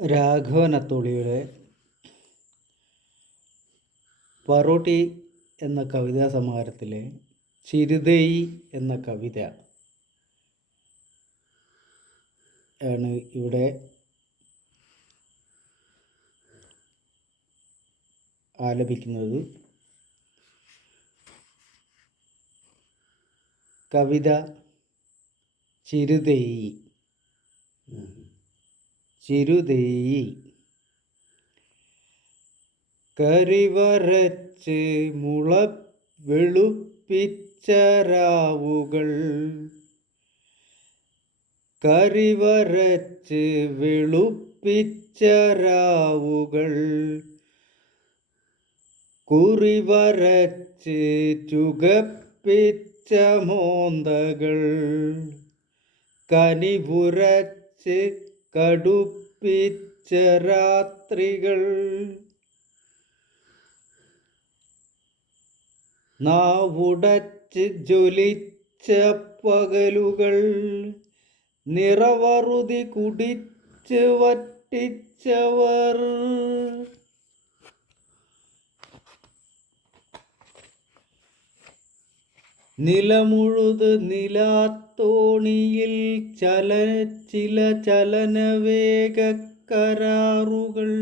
രാഘവൻ അത്തോളിയുടെ പറോട്ടി എന്ന കവിതാ സമാഹാരത്തിലെ ചിരുതൈ എന്ന കവിത ആണ് ഇവിടെ ആലപിക്കുന്നത്. കവിത ചിരുതൈ ചിരുതേയി കരിവരച്ച് മുള വെളുപ്പിച്ചരാവുകൾ. കരിവരച്ച് വെളുപ്പിച്ചരാവുകൾ. കുറിവരച്ച് ചുകപ്പിച്ച മോന്തകൾ. കനിപുരച്ച് കടുപ്പിച്ച രാത്രികൾ. നാവുടച്ച് ജ്വലിച്ച പകലുകൾ. നിറവറുതി കുടിച്ച് വറ്റിച്ചവർ. നിലമുഴുത് നിലാത്തോണിയിൽ ചല ചില ചലനവേഗ കരാറുകൾ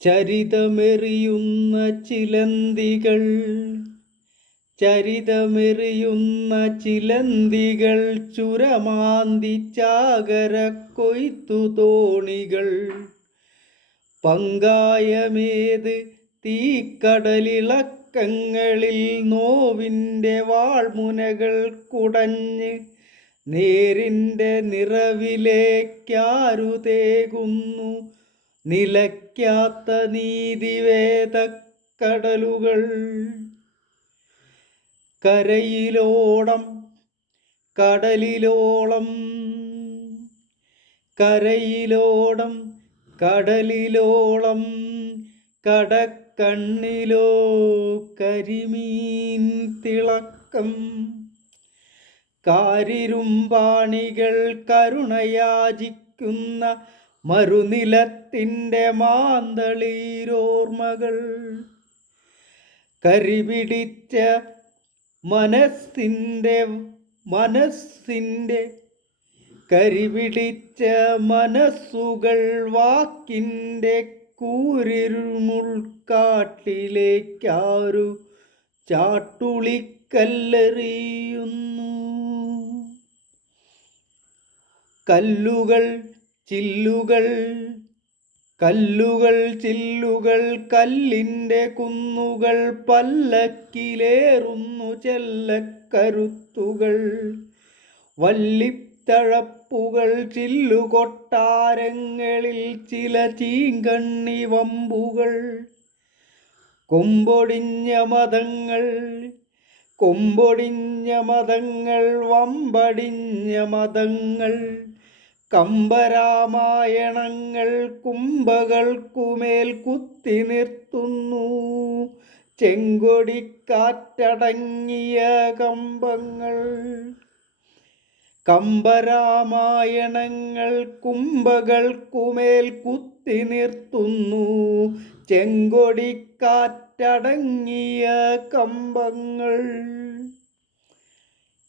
ചരിതമെറിയുന്ന ചിലന്തികൾ. ചരിതമെറിയുന്ന ചിലന്തികൾ ചുരമാന്തി ചാകര കൊയ്ത്തു തോണികൾ. പങ്കായമേത് തീക്കടലിളക്കങ്ങളിൽ നോവിന്റെ വാൾമുനകൾ കുടഞ്ഞ് നേരിന്റെ നിറവിലേക്കാരുതേകുന്നു. നിലയ്ക്കാത്ത നീതിവേദക്കടലുകൾ. കരയിലോളം കടലിലോളം കരയിലോടം കടലിലോളം കടക്കണ്ണിലോ കരിമീൻ തിളക്കം. കാരിരുമ്പാണികൾ കരുണയാചിക്കുന്ന മറുനിലത്തിന്റെ മാന്തളീരോർമ്മകൾ. കരിപിടിച്ച മനസ്സിന്റെ മനസ്സിന്റെ കരിപിടിച്ച മനസ്സുകൾ വാക്കിന്റെ കൂരിരുമുൾക്കാട്ടിലേക്കാരു ചാട്ടുളിക്കല്ലെറിയുന്നു. കല്ലുകൾ ചില്ലുകൾ കല്ലുകൾ ചില്ലുകൾ കല്ലിന്റെ കുന്നുകൾ പല്ലക്കിലേറുന്നു ചെല്ലക്കരുത്തുകൾ. വല്ലിത്തഴപ്പുകൾ ചില്ലുകൊട്ടാരങ്ങളിൽ ചില ചീങ്കണ്ണി വമ്പുകൾ. കൊമ്പൊടിഞ്ഞ മതങ്ങൾ കൊമ്പൊടിഞ്ഞ മതങ്ങൾ വമ്പടിഞ്ഞ മതങ്ങൾ. കമ്പരാമായണങ്ങൾ കുംഭകൾക്കുമേൽ കുത്തി നിർത്തുന്നു. ചെങ്കൊടിക്കാറ്റടങ്ങിയ കമ്പങ്ങൾ. കമ്പരാമായണങ്ങൾ കുംഭകൾക്കുമേൽ കുത്തി നിർത്തുന്നു. ചെങ്കൊടിക്കാറ്റടങ്ങിയ കമ്പങ്ങൾ.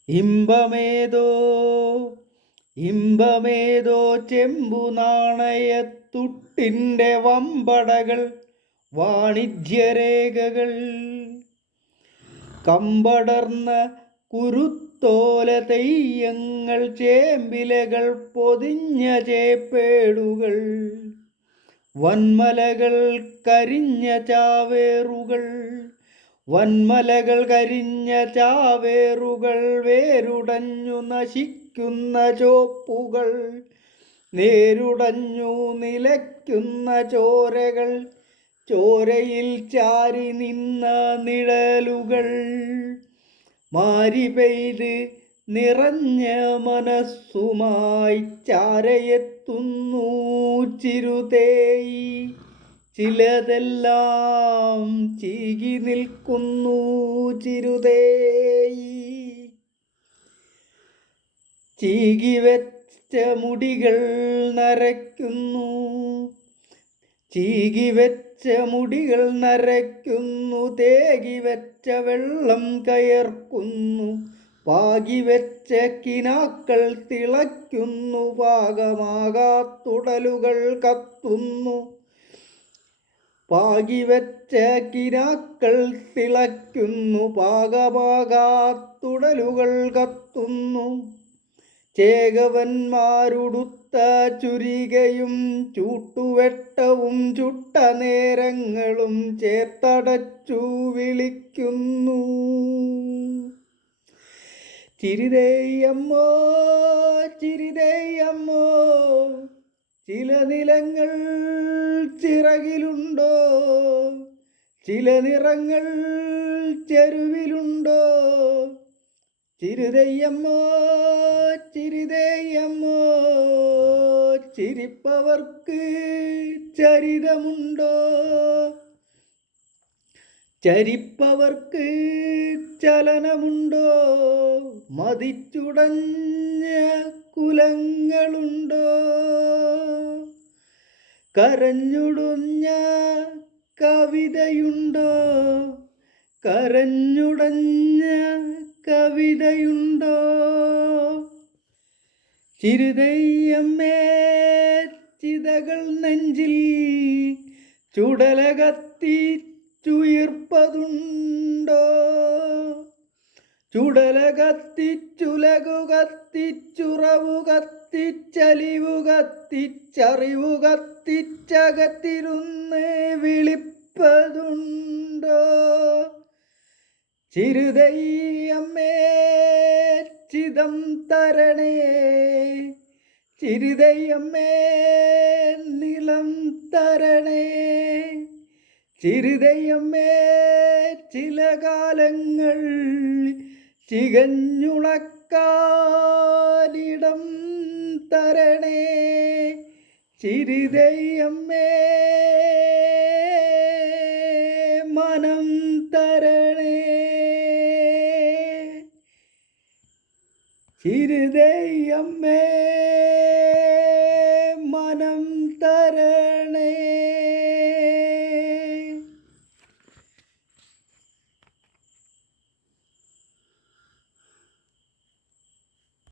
ഇമ്പമേതോ ഇമ്പമേതോ ചെമ്പു നാണയത്തുട്ടിന്റെ വമ്പടകൾ വാണിജ്യരേഖകൾ. കമ്പടർന്ന കുരുത്തോല തെയ്യങ്ങൾ ചേമ്പിലകൾ പൊതിഞ്ഞ ചേപ്പേടുകൾ വന്മലകൾ കരിഞ്ഞ ചാവേറുകൾ വന്മലകൾ കരിഞ്ഞ ചാവേറുകൾ വേരുടഞ്ഞു നശിക്കുന്ന ചോപ്പുകൾ നേരുടഞ്ഞു നിലയ്ക്കുന്ന ചോരകൾ ചോരയിൽ ചാരി നിന്ന നിഴലുകൾ. മാരി പെയ്ത് നിറഞ്ഞ മനസ്സുമായി ചാരയെത്തുന്നു ചിരുതേയി. ചിലതെല്ലാം ചീകി നിൽക്കുന്നു ചിരുതേയി. ചീകി വെച്ച മുടികൾ നരയ്ക്കുന്നു. ചീകി വെച്ച മുടികൾ നരയ്ക്കുന്നു തേകി വെച്ച വെള്ളം കയർക്കുന്നു പാകി വെച്ച കിനാക്കൾ തിളയ്ക്കുന്നു പാകമാകാത്തുടലുകൾ കത്തുന്നു. പാകി വെച്ച കിനാക്കൾ തിളയ്ക്കുന്നു പാകമാകാത്തുടലുകൾ കത്തുന്നു. ചേകവന്മാരുടുത്ത ചുരികയും ചൂട്ടുവെട്ടവും ചുട്ട നേരങ്ങളും ചേർത്തടച്ചു വിളിക്കുന്നു. ചിരിതേയമ്മോ ചിരിതേയമ്മോ ചില നിലങ്ങൾ ചിറകിലുണ്ടോ? ചില നിറങ്ങൾ ചെരുവിലുണ്ടോ? ചിരുതയ്യമ്മോ ചിരുതയ്യമ്മോ ചിരിപ്പവർക്ക് ചരിതമുണ്ടോ? ചരിപ്പവർക്ക് ചലനമുണ്ടോ? മതിച്ചുടഞ്ഞ കുലങ്ങളുണ്ടോ? കരഞ്ഞുടഞ്ഞ കവിതയുണ്ടോ? കരഞ്ഞുടഞ്ഞ കവിതയുണ്ടോ ചിരുതയ്യമ്മേ ചിതകൾ നെഞ്ചിൽ ചുടലകത്തി ചുടലകത്തിച്ചുലകു ചുടല കത്തിച്ചുലകു കത്തിച്ചുറവു കത്തിച്ചലിവു കത്തിച്ചറിവു കത്തിച്ചകത്തിരുന്ന് വിളിപ്പതുണ്ടോ? ചിരുതയ്യമ്മേ തരണേ. ചിരുതയ്യമ്മേ നിലം തരണേ. ചിരുതയ്യമ്മേ ചില കാലങ്ങൾ ചികഞ്ഞുണക്കാലിടം തരണേ. ചിരുദയ്യമ്മേ മനം തരണേ. മനം